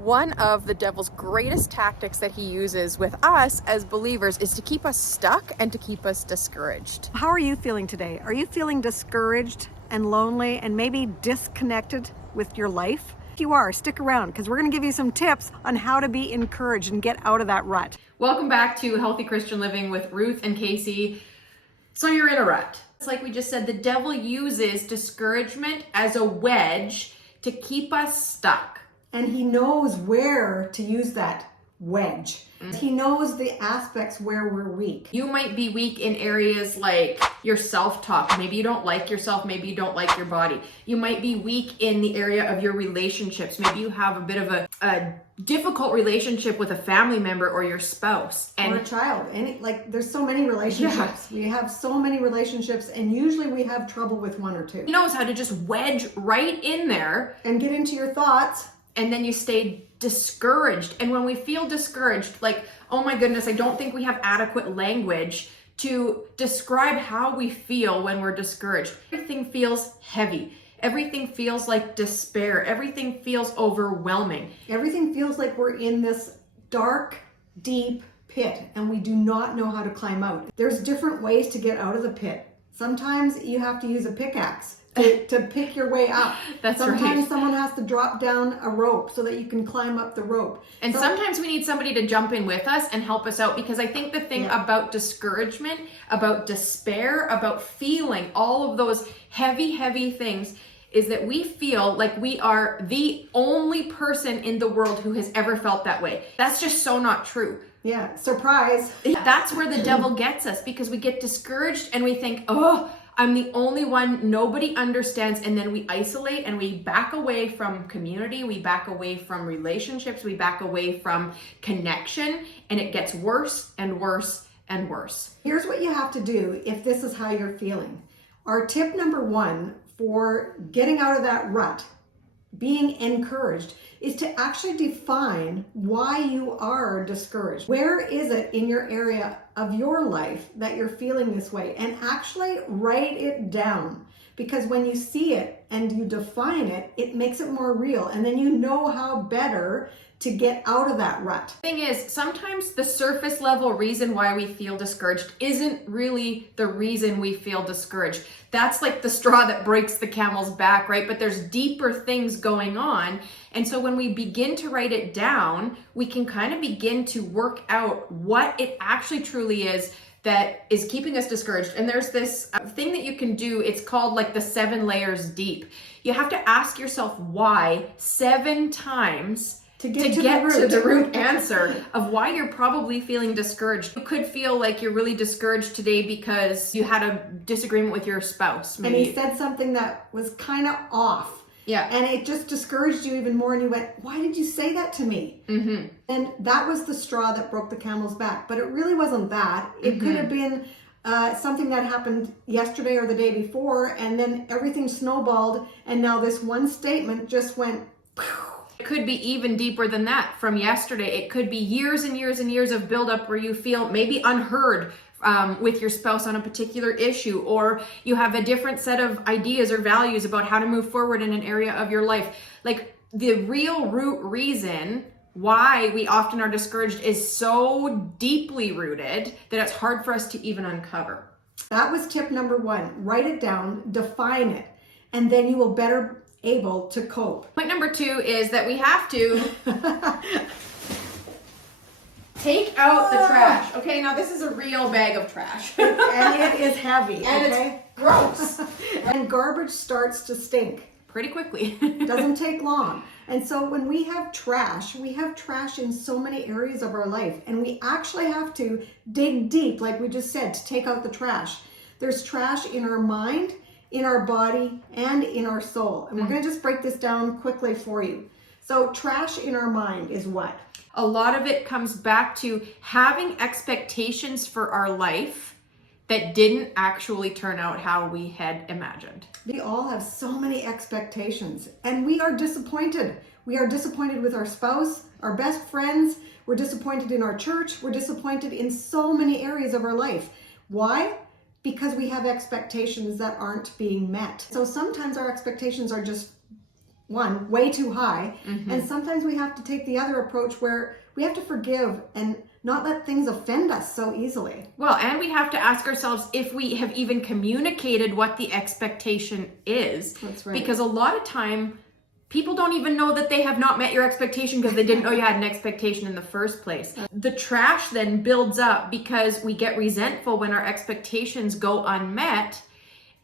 One of the devil's greatest tactics that he uses with us as believers is to keep us stuck and to keep us discouraged. How are you feeling today? Are you feeling discouraged and lonely and maybe disconnected with your life? If you are, stick around because we're going to give you some tips on how to be encouraged and get out of that rut. Welcome back to Healthy Christian Living with Ruth and Casey. So you're in a rut. It's like we just said, the devil uses discouragement as a wedge to keep us stuck. And he knows where to use that wedge. He knows the aspects where we're weak. You might be weak in areas like your self-talk. Maybe you don't like yourself. Maybe you don't like your body. You might be weak in the area of your relationships. Maybe you have a bit of a difficult relationship with a family member or your spouse. Or a child. There's so many relationships. Yeah. We have so many relationships, and usually we have trouble with one or two. He knows how to just wedge right in there. And get into your thoughts. And then you stay discouraged. And when we feel discouraged, like, oh my goodness, I don't think we have adequate language to describe how we feel when we're discouraged. Everything feels heavy. Everything feels like despair. Everything feels overwhelming. Everything feels like we're in this dark, deep pit and we do not know how to climb out. There's different ways to get out of the pit. Sometimes you have to use a pickaxe to pick your way up. Sometimes someone has to drop down a rope so that you can climb up the rope. And sometimes we need somebody to jump in with us and help us out, because I think the thing about discouragement, about despair, about feeling all of those heavy, heavy things is that we feel like we are the only person in the world who has ever felt that way. That's just so not true. Yeah, surprise. That's where the devil gets us, because we get discouraged and we think, oh, I'm the only one, nobody understands, and then we isolate and we back away from community, we back away from relationships, we back away from connection, and it gets worse and worse and worse. Here's what you have to do if this is how you're feeling. Our tip number one for getting out of that rut, being encouraged, is to actually define why you are discouraged. Where is it in your area of your life that you're feeling this way? And actually write it down. Because when you see it and you define it, it makes it more real. And then you know how better to get out of that rut. Thing is, sometimes the surface level reason why we feel discouraged isn't really the reason we feel discouraged. That's like the straw that breaks the camel's back, right? But there's deeper things going on. And so when we begin to write it down, we can kind of begin to work out what it actually truly is that is keeping us discouraged. And there's this thing that you can do. It's called like the 7 layers deep. You have to ask yourself why 7 times to get to the root answer of why you're probably feeling discouraged. You could feel like you're really discouraged today because you had a disagreement with your spouse. Maybe. And he said something that was kind of off. Yeah. And it just discouraged you even more, and you went, why did you say that to me? Mm-hmm. And that was the straw that broke the camel's back. But it really wasn't that. It could have been something that happened yesterday or the day before, and then everything snowballed, and now this one statement just went, phew. It could be even deeper than that from yesterday. It could be years and years and years of buildup where you feel maybe unheard with your spouse on a particular issue, or you have a different set of ideas or values about how to move forward in an area of your life. Like, the real root reason why we often are discouraged is so deeply rooted that it's hard for us to even uncover. That was tip number one. Write it down, define it, and then you will better able to cope. Point number 2 is that we have to take out the trash. Okay, now this is a real bag of trash. And it is heavy. And okay? It's gross. And garbage starts to stink. Pretty quickly. Doesn't take long. And so when we have trash in so many areas of our life, and we actually have to dig deep, like we just said, to take out the trash. There's trash in our mind, in our body, and in our soul. And we're going to just break this down quickly for you. So trash in our mind is what? A lot of it comes back to having expectations for our life that didn't actually turn out how we had imagined. We all have so many expectations, and we are disappointed. We are disappointed with our spouse, our best friends. We're disappointed in our church. We're disappointed in so many areas of our life. Why? Because we have expectations that aren't being met. So sometimes our expectations are just way too high. And sometimes we have to take the other approach where we have to forgive and not let things offend us so easily. Well, and we have to ask ourselves if we have even communicated what the expectation is. That's right. Because a lot of time, people don't even know that they have not met your expectation because they didn't know you had an expectation in the first place. The trash then builds up because we get resentful when our expectations go unmet.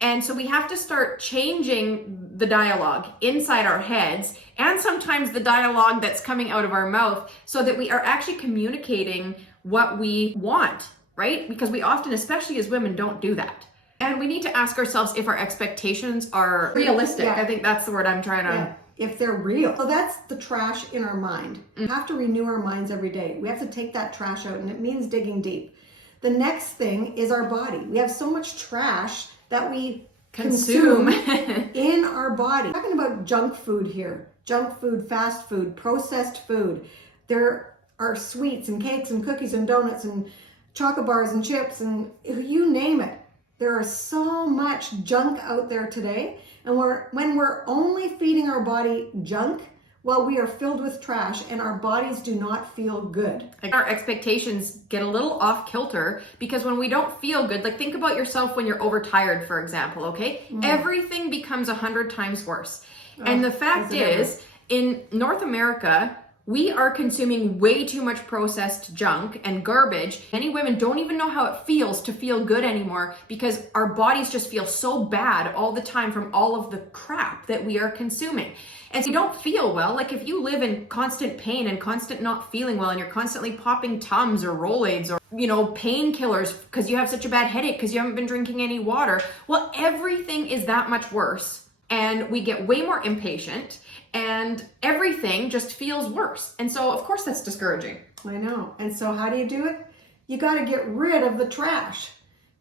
And so we have to start changing the dialogue inside our heads and sometimes the dialogue that's coming out of our mouth so that we are actually communicating what we want, right? Because we often, especially as women, don't do that. And we need to ask ourselves if our expectations are realistic. Yeah. I think that's the word I'm trying to... Yeah. If they're real. So that's the trash in our mind. We have to renew our minds every day. We have to take that trash out, and it means digging deep. The next thing is our body. We have so much trash that we consume in our body. We're talking about junk food here. Junk food, fast food, processed food. There are sweets and cakes and cookies and donuts and chocolate bars and chips and you name it. There is so much junk out there today. And when we're only feeding our body junk, well, we are filled with trash and our bodies do not feel good. Our expectations get a little off kilter because when we don't feel good, like think about yourself when you're overtired, for example, okay? Everything becomes 100 times worse. And the fact is, in North America, we are consuming way too much processed junk and garbage. Many women don't even know how it feels to feel good anymore because our bodies just feel so bad all the time from all of the crap that we are consuming. And so you don't feel well. Like if you live in constant pain and constant not feeling well and you're constantly popping Tums or Rolaids or, painkillers because you have such a bad headache because you haven't been drinking any water, well, everything is that much worse. And we get way more impatient and everything just feels worse. And so, of course, that's discouraging. I know. And so how do you do it? You got to get rid of the trash.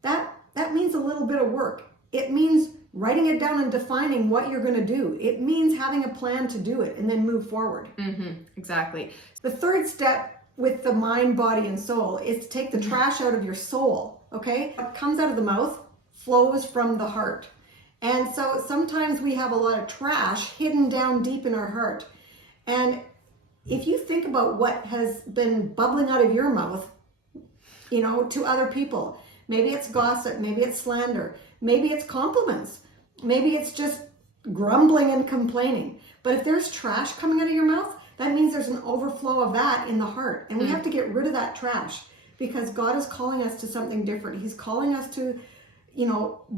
That means a little bit of work. It means writing it down and defining what you're going to do. It means having a plan to do it and then move forward. Exactly. The third step with the mind, body, and soul is to take the trash out of your soul, okay? What comes out of the mouth flows from the heart. And so sometimes we have a lot of trash hidden down deep in our heart. And if you think about what has been bubbling out of your mouth, to other people, maybe it's gossip, maybe it's slander, maybe it's compliments, maybe it's just grumbling and complaining. But if there's trash coming out of your mouth, that means there's an overflow of that in the heart. And we have to get rid of that trash because God is calling us to something different. He's calling us to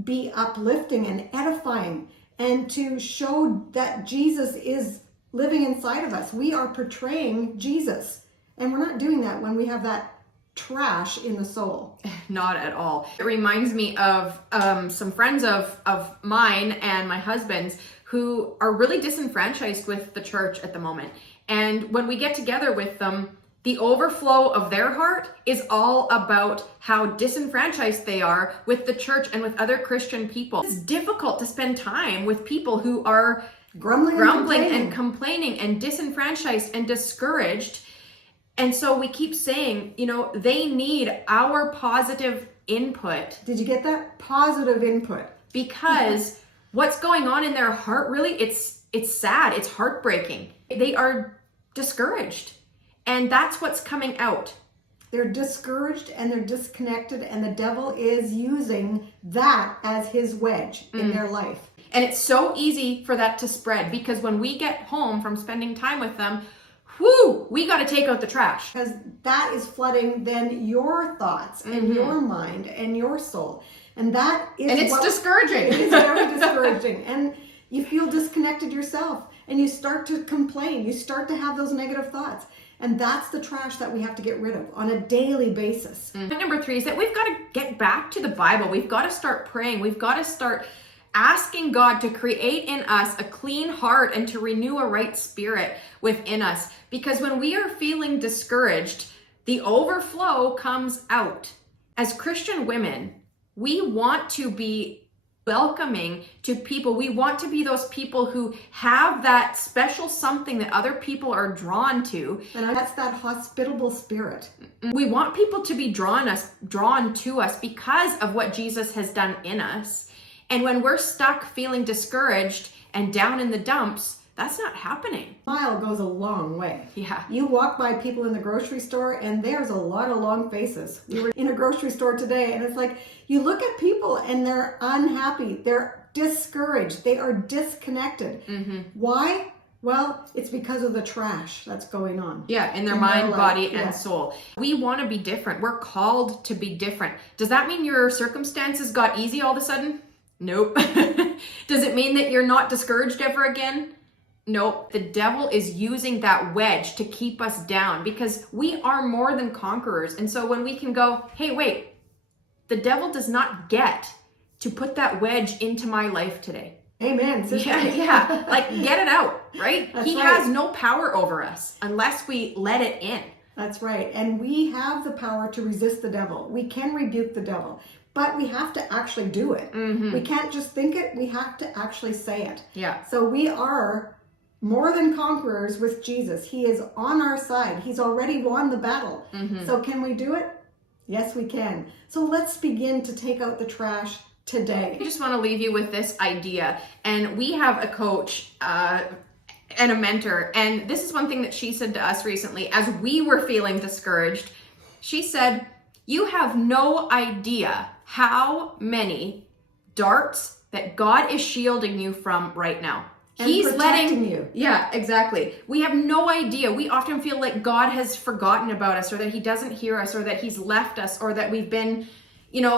be uplifting and edifying and to show that Jesus is living inside of us. We are portraying Jesus. And we're not doing that when we have that trash in the soul. Not at all. It reminds me of some friends of mine and my husband's who are really disenfranchised with the church at the moment. And when we get together with them, the overflow of their heart is all about how disenfranchised they are with the church and with other Christian people. It's difficult to spend time with people who are grumbling and complaining and disenfranchised and discouraged. And so we keep saying, they need our positive input. Did you get that? Positive input. Because what's going on in their heart, really, it's sad. It's heartbreaking. They are discouraged. And that's what's coming out. They're discouraged and they're disconnected, and the devil is using that as his wedge in their life. And it's so easy for that to spread because when we get home from spending time with them, we got to take out the trash. Because that is flooding then your thoughts and your mind and your soul. And that is it's discouraging. It is very discouraging. And you feel disconnected yourself and you start to complain. You start to have those negative thoughts. And that's the trash that we have to get rid of on a daily basis. Number 3 is that we've got to get back to the Bible. We've got to start praying. We've got to start asking God to create in us a clean heart and to renew a right spirit within us. Because when we are feeling discouraged, the overflow comes out. As Christian women, we want to be welcoming to people. We want to be those people who have that special something that other people are drawn to. And that's that hospitable spirit. We want people to be drawn to us because of what Jesus has done in us. And when we're stuck feeling discouraged and down in the dumps, That's not happening. Smile goes a long way. Yeah. You walk by people in the grocery store and there's a lot of long faces. We were in a grocery store today and it's like, you look at people and they're unhappy. They're discouraged. They are disconnected. Why? Well, it's because of the trash that's going on. Yeah, in their mind, body, Yeah. and soul. We want to be different. We're called to be different. Does that mean your circumstances got easy all of a sudden? Nope. Does it mean that you're not discouraged ever again? Nope. The devil is using that wedge to keep us down because we are more than conquerors. And so when we can go, hey, wait, the devil does not get to put that wedge into my life today. Amen. Sister. Yeah. Like, get it out, right? That's He right. has no power over us unless we let it in. That's right. And we have the power to resist the devil. We can rebuke the devil, but we have to actually do it. We can't just think it. We have to actually say it. Yeah. So we are more than conquerors with Jesus. He is on our side. He's already won the battle. So can we do it? Yes, we can. So let's begin to take out the trash today. I just want to leave you with this idea. And we have a coach and a mentor. And this is one thing that she said to us recently as we were feeling discouraged. She said, you have no idea how many darts that God is shielding you from right now. And He's protecting letting you. Yeah, exactly. We have no idea. We often feel like God has forgotten about us or that he doesn't hear us or that he's left us or that we've been,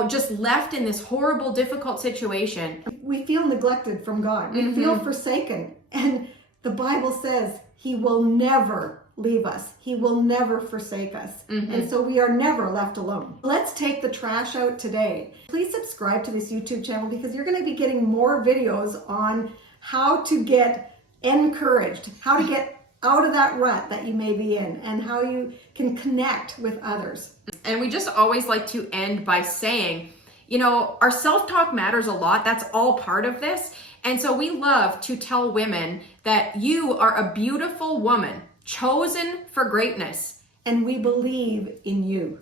just left in this horrible, difficult situation. We feel neglected from God. We feel forsaken. And the Bible says he will never leave us. He will never forsake us. And so we are never left alone. Let's take the trash out today. Please subscribe to this YouTube channel because you're going to be getting more videos on how to get encouraged, how to get out of that rut that you may be in, and how you can connect with others. And we just always like to end by saying, our self-talk matters a lot. That's all part of this. And so we love to tell women that you are a beautiful woman, chosen for greatness. And we believe in you.